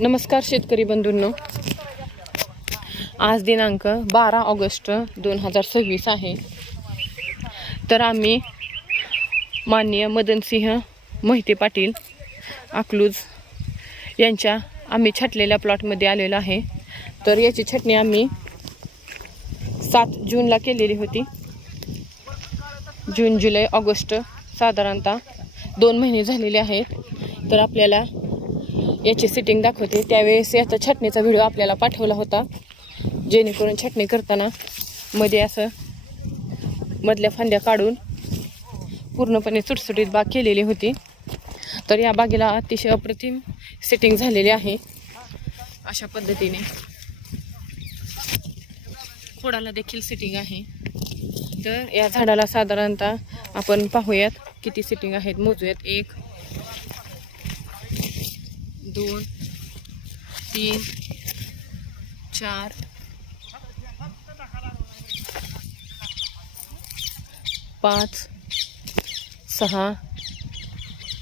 नमस्कार शेतकरी बंधूंनो, आज दिनांक 12 ऑगस्ट 2026 आहे। तर आम्ही माननीय मदनसिंह मोहिते पाटील अकलूज यांच्या आम्ही छाटलेल्या प्लॉटमध्ये आलेलो आहे। तर याची छाटणी आम्ही 7 जूनला केलेली होती। जून जुलै ऑगस्ट साधारणतः 2 महिने झालेले आहेत। तर आपल्याला याची सेटिंग दाखवते। त्यावेळेस याचा छाटणीचा व्हिडिओ आपल्याला पाठवला होता, जेणेकरून छाटणी करताना मध्ये असं मधल्या फांद्या काढून पूर्णपणे सुटसुटीत बाग केलेली होती। तर या बागेला अतिशय अप्रतिम सेटिंग झालेली आहे। अशा पद्धतीने खोडाला देखील सेटिंग आहे। तर या झाडाला साधारणतः आपण पाहूयात किती सेटिंग आहेत, मोजूयात। 1 2 3 4 5 6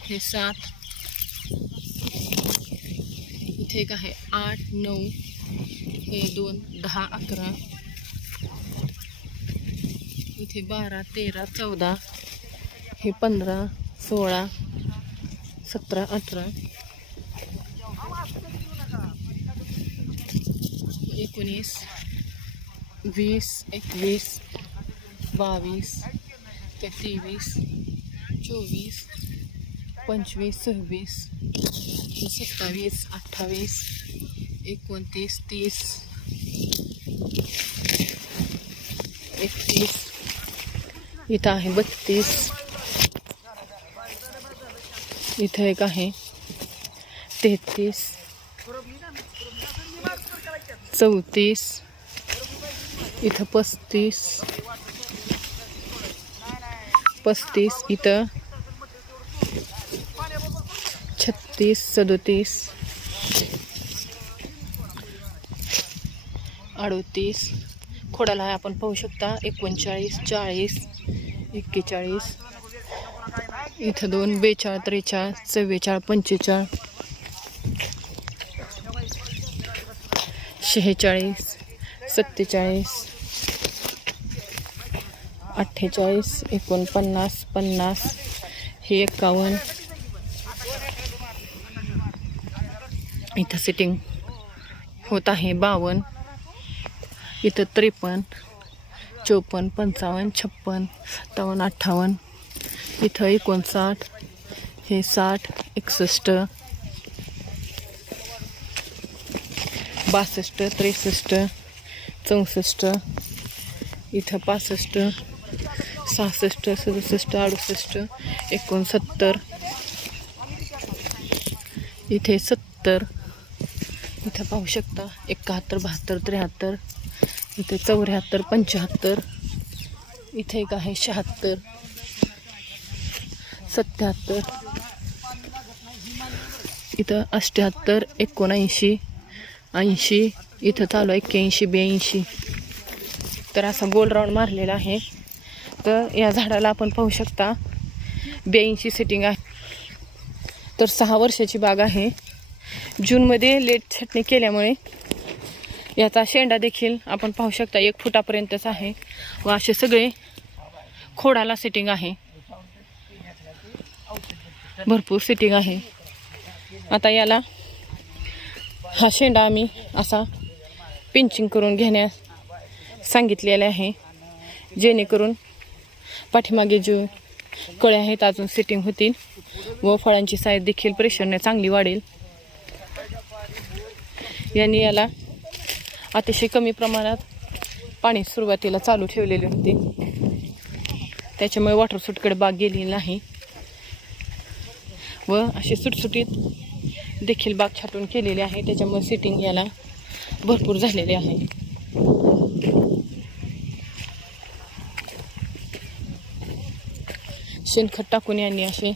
हे 7 इथे एक आहे 8 9 हे 2 10 11 इथे 12 13 14 हे 15 16 17 18 19 20 21 22 23 24 25 26 27 28 29 30 31 इथं आहे 32 इथं एक आहे 33 34 इथं 35 इथं 36 37 38 खोडाला आपण पाहू शकता 39 40 41 इथं 2 42 43 44 45 46 47 48 49 50 हे 51 इथं सेटिंग होत आहे 52 इथं 53 54 55 56 57 58 इथं 59 हे 60 61 62 63 64 इथं 65 66 67 68 69 इथे 70 इथं पाहू शकता 71 72 73 इथे 74 75 इथे एक आहे 76 77 इथं 78 79 80 इथं चालू 81 82 तर असा गोल राऊंड मारलेला आहे। तर या झाडाला आपण पाहू शकता 82 सेटिंग आहे। तर 6 वर्षाची बाग आहे। जूनमध्ये लेट छाटणी केल्यामुळे याचा शेंडा देखील आपण पाहू शकता 1 फुटापर्यंतच आहे व असे सगळे खोडाला सेटिंग आहे, भरपूर सेटिंग आहे। आता याला हा शेंडा आम्ही असा पिंचिंग करून घेण्यास सांगितलेले आहे, जेणेकरून पाठीमागे जे कळे आहेत अजून सेटिंग होतील व फळांची साईज देखील प्रेशरने चांगली वाढेल। यांनी याला अतिशय कमी प्रमाणात पाणी सुरुवातीला चालू ठेवलेले होते, त्याच्यामुळे वॉटर सूटकडे बाग गेली नाही व अशी सुटसुटीत देखील बाग छाटून केलेली आहे, त्याच्यामुळे सेटिंग याला भरपूर झालेले आहे। शेणखत टाकून यांनी असे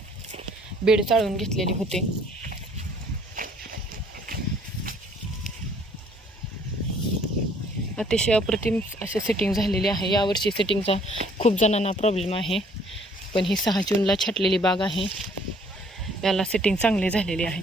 बेड चाळून घेतलेले होते। अतिशय अप्रतिम असे सेटिंग झालेले आहे। यावर्षी सेटिंगचा खूप जणांना प्रॉब्लेम आहे, पण ही 6 जूनला छाटलेली बाग आहे, याला सेटिंग चांगली झालेली आहे।